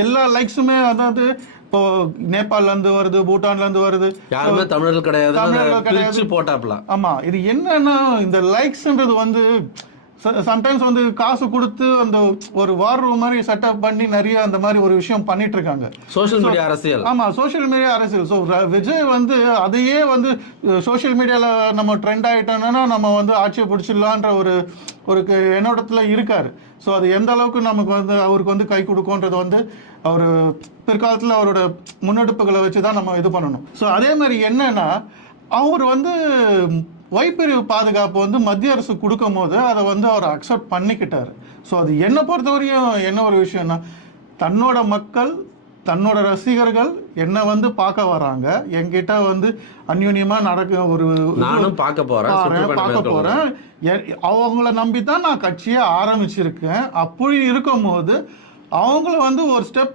எல்லா லைக்ஸுமே அதாவது இப்போ நேபாள்ல இருந்து வருது, பூட்டான்ல இருந்து வருது. யாருமே தமிழர்கள் கிடையாது, தமிழர்கள் கிடையாது. பிரிச்சு போட்டாப்ல. ஆமா, இது என்னன்னா இந்த லைக்ஸ்ன்றது வந்து சம்டைம்ஸ் வந்து காசு கொடுத்து அந்த ஒரு வார் ரூம் மாதிரி செட்டப் பண்ணி நிறைய அந்த மாதிரி ஒரு விஷயம் பண்ணிட்டு இருக்காங்க. சோஷியல் மீடியா அரசியல். ஆமா, சோஷியல் மீடியா அரசியல். ஸோ விஜய் வந்து அதையே வந்து சோஷியல் மீடியால நம்ம ட்ரெண்ட் ஆயிட்டோம்னா நம்ம வந்து ஆட்சியை பிடிச்சிடலான்ற ஒரு எண்ணோட்டத்துல இருக்காரு. ஸோ அது எந்த அளவுக்கு நமக்கு வந்து அவருக்கு வந்து கை கொடுக்கும்ன்றது வந்து அவர் பிற்காலத்தில் அவரோட முன்னெடுப்புகளை வச்சு தான் நம்ம இது பண்ணணும். ஸோ அதே மாதிரி என்னன்னா அவர் வந்து வைப்பிரிவு பாதுகாப்பு வந்து மத்திய அரசு கொடுக்கும் போது அதை வந்து அவர் அக்செப்ட் பண்ணிக்கிட்டாரு. ஸோ அது என்னை பொறுத்தவரையும் என்ன ஒரு விஷயம்னா, தன்னோட மக்கள் தன்னோட ரசிகர்கள் என்ன வந்து பார்க்க வராங்க, என்கிட்ட வந்து அந்யூன்யமா நடக்க ஒரு நானும் பார்க்க போறேன், அவங்கள நம்பி தான் நான் கட்சியை ஆரம்பிச்சிருக்கேன். அப்படி இருக்கும் போது அவங்கள வந்து ஒரு ஸ்டெப்